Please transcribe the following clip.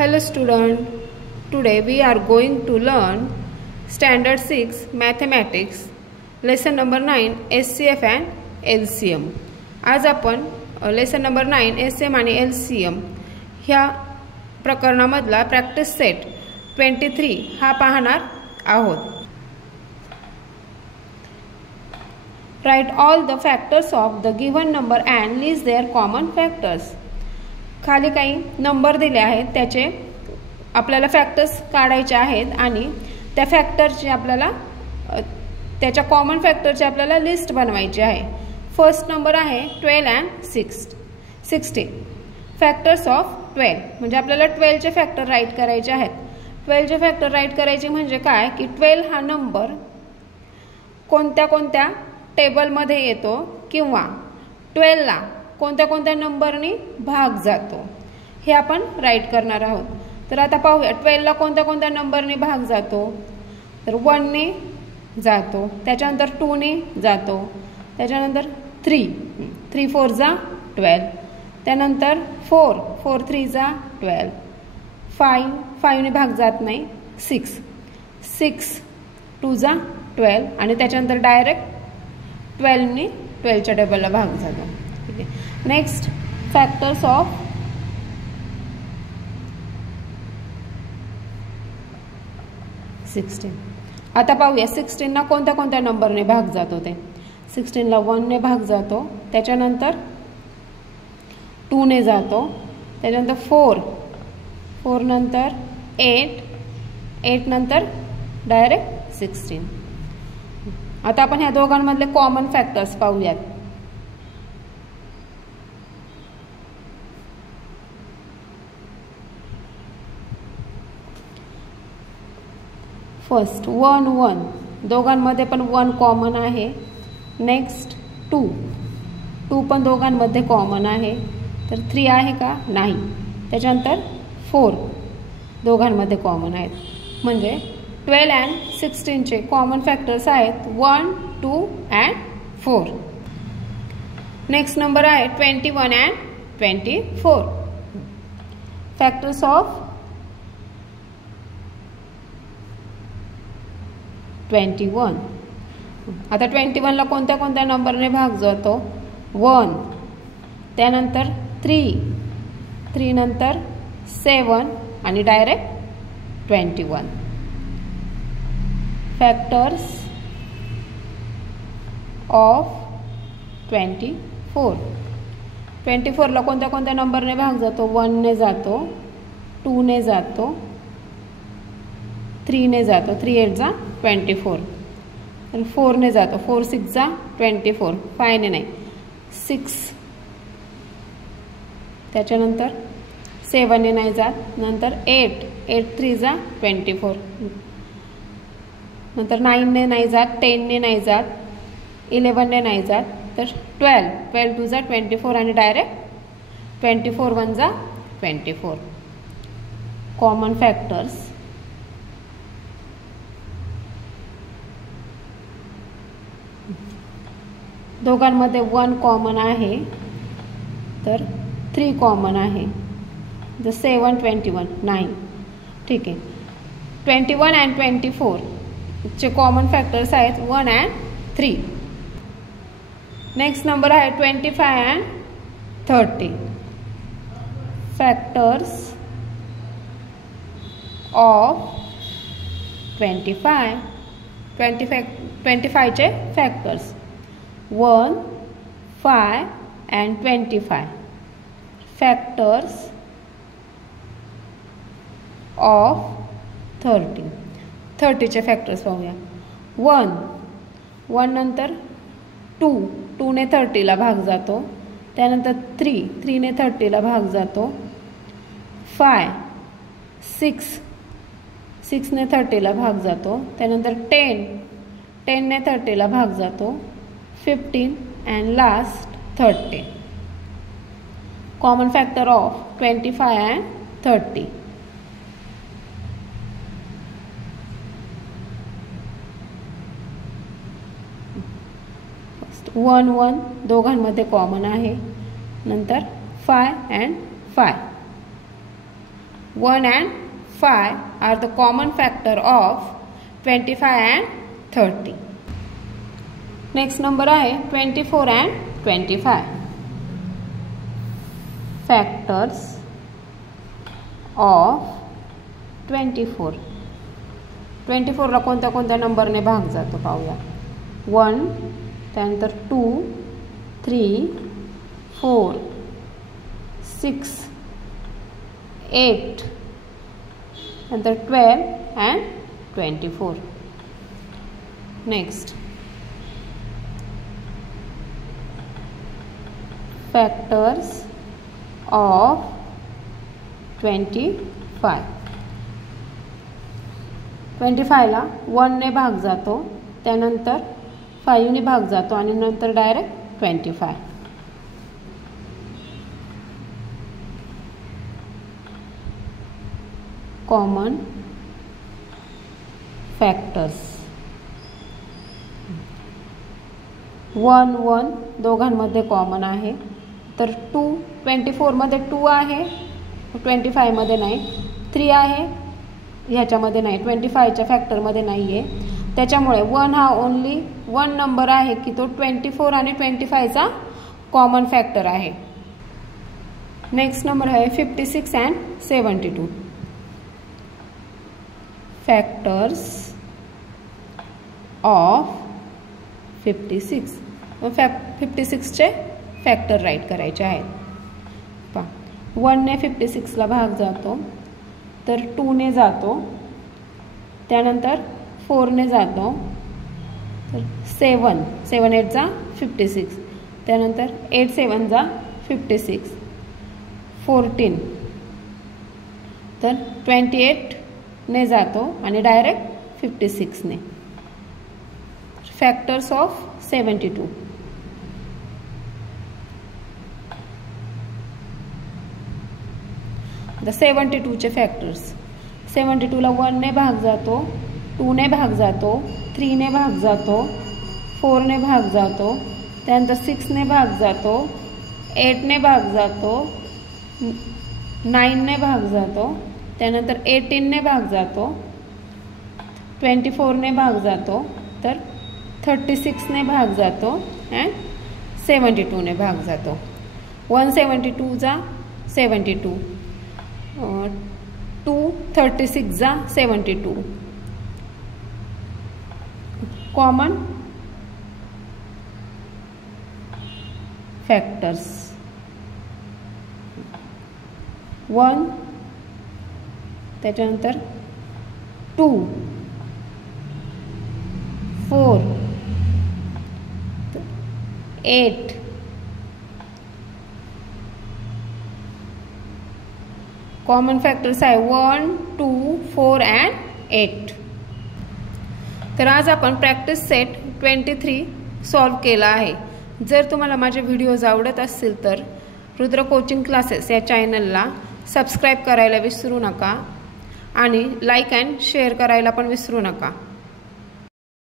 Hello student, today we are going to learn Standard 6 Mathematics Lesson number 9 SCF and LCM. आज आपण Lesson number 9 SCM आणि LCM ह्या प्रकरणामधला practice set 23 हा पाहणार आहोत. Write all the factors of the given number and list their common factors. खाली काही number दिले आहेत, त्याचे आपल्याला फॅक्टर्स काढायचे आहेत आणि त्या फॅक्टरची आपल्याला त्याच्या कॉमन फॅक्टरची आपल्याला लिस्ट बनवायची आहे. फर्स्ट नंबर आहे 12 and 16. फॅक्टर्स ऑफ 12 म्हणजे आपल्याला 12 चे फॅक्टर राईट करायचे आहेत. 12 चे फॅक्टर राईट करायचे म्हणजे काय की 12 हा नंबर कोणत्या कोणत्या टेबलमध्ये येतो किंवा 12 ला कोणत्या कोणत्या नंबरनी भाग जातो हे आपण राईट करणार आहोत. तर आता पाहूया 12 ला कोणत्या कोणत्या नंबरनी भाग जातो. तर 1 ने जातो, त्याच्यानंतर 2 ने जातो, त्याच्यानंतर 3 4 जा 12, त्यानंतर 4 3 जा 12, 5 ने भाग जात नाही, 6 2 जा 12 आणि त्याच्यानंतर डायरेक्ट 12 ने 12 च्या टेबलला भाग जातो. ठीक आहे. Next factors of 16. आता पाहूया 16 ना कोणत्या कोणत्या नंबरने भाग जातो. ते 16 ला 1 ने भाग जातो, त्याच्यानंतर 2 ने जातो, त्याच्यानंतर 4 नंतर 8 नंतर डायरेक्ट 16. आता आपण ह्या दोघांमधले कॉमन फॅक्टर्स पाहूयात. फर्स्ट 1 दोघांमध्ये पण 1 कॉमन आहे. नेक्स्ट 2 पण दोघांमध्ये कॉमन आहे. तर 3 आहे का? नाही. त्याच्यानंतर 4 दोघांमध्ये कॉमन आहेत. म्हणजे 12 and 16 चे कॉमन फॅक्टर्स आहेत 1, 2 and 4. नेक्स्ट नंबर आहे 21 and 24. Factors of 21. आता 21 ला कोणत्या कोणत्या नंबरने भाग जातो. 1, त्यानंतर 3 नंतर 7 आणि डायरेक्ट 21. फॅक्टर्स ऑफ 24 ला कोणत्या कोणत्या नंबरने भाग जातो. 1 ने जातो, 2 ने जातो, 3 ने जातो, 3 8 जा 24, 4 ने जातो, 4 6 जा 24, 5 ने नाही 6, त्याच्यानंतर 7 ने नाही जात, नंतर 8 3 जा 24, नंतर 9 ने नाही जात, 10 ने नाही जात, 11 ने नाही जात, तर 12 2 जा 24 आणि डायरेक्ट 24 1 जा 24. कॉमन फॅक्टर्स दोघांमध्ये 1 कॉमन आहे, तर 3 कॉमन आहे. 7 21 9. ठीक आहे. 21 and 24 चे कॉमन फॅक्टर्स आहेत 1 and 3. नेक्स्ट नंबर आहे 25 and 30. फॅक्टर्स ऑफ 25 चे फॅक्टर्स 1, 5 and 25. फॅक्टर्स ऑफ 30 चे फॅक्टर्स पाहूया. 1 नंतर 2 ने 30 ला भाग जातो, त्यानंतर 3 ने 30 ला भाग जातो, 6 ने 30 ला भाग जातो, त्यानंतर 10 ने 30 ला भाग जातो, 15 and last 30. Common factor of 25 and 30. 1 दोघांमध्ये कॉमन आहे, नंतर 5 and 5. 1 and 5 are the common factor of 25 and 30. Next number आहे 24 and 25. Factors of 24. 24ला कोणत्या कोणत्या नंबरने भाग जातो पाहूया. 1, त्यानंतर 2, 3, 4, 6, 8, नंतर 12 and 24. Next factors of 25. 25ला 1ने भाग जातो, त्यानंतर 5ने भाग जातो आणि नंतर डायरेक्ट 25. कॉमन फॅक्टर्स 1 1 दोघांमध्ये कॉमन आहे. तर 2 24मध्ये 2 आहे, 25मध्ये नाही. 3 आहे, ह्याच्यामध्ये नाही, 25च्या फॅक्टरमध्ये नाही आहे. त्याच्यामुळे 1 हा ओनली 1 नंबर आहे की तो 24 आणि 25चा कॉमन फॅक्टर आहे. नेक्स्ट नंबर आहे 56 and 72. Factors of 56. 56चे फॅक्टर राईट करायचे आहेत. पहा, 1ने 56ला भाग जातो, तर 2ने जातो, त्यानंतर 4ने जातो, तर 7 7 8 जा 56, त्यानंतर 8 7 जा 56, 14, तर 28ने जातो आणि डायरेक्ट 56ने. Factors of 72. द 72चे फॅक्टर्स. 72ला 1ने भाग जातो, 2ने भाग जातो, 3ने भाग जातो, 4ने भाग जातो, त्यानंतर 6ने भाग जातो, 8ने भाग जातो, 9ने भाग जातो, त्यानंतर 18ने भाग जातो, 24ने भाग जातो, तर 36ने भाग जातो अँड 72ने भाग जातो. 172 जा 72, 236 जा 72. कॉमन फॅक्टर्स 1, त्याच्यानंतर 2, 4, 8, कॉमन फॅक्टर्स आहे 1, 2, 4 and 8. तर आज आपण प्रॅक्टिस सेट 23 सॉल्व केला आहे. जर तुम्हाला माझे व्हिडिओज आवडत असतील तर रुद्र कोचिंग क्लासेस या चॅनलला सबस्क्राईब करायला विसरू नका आणि लाईक अँड शेअर करायला पण विसरू नका.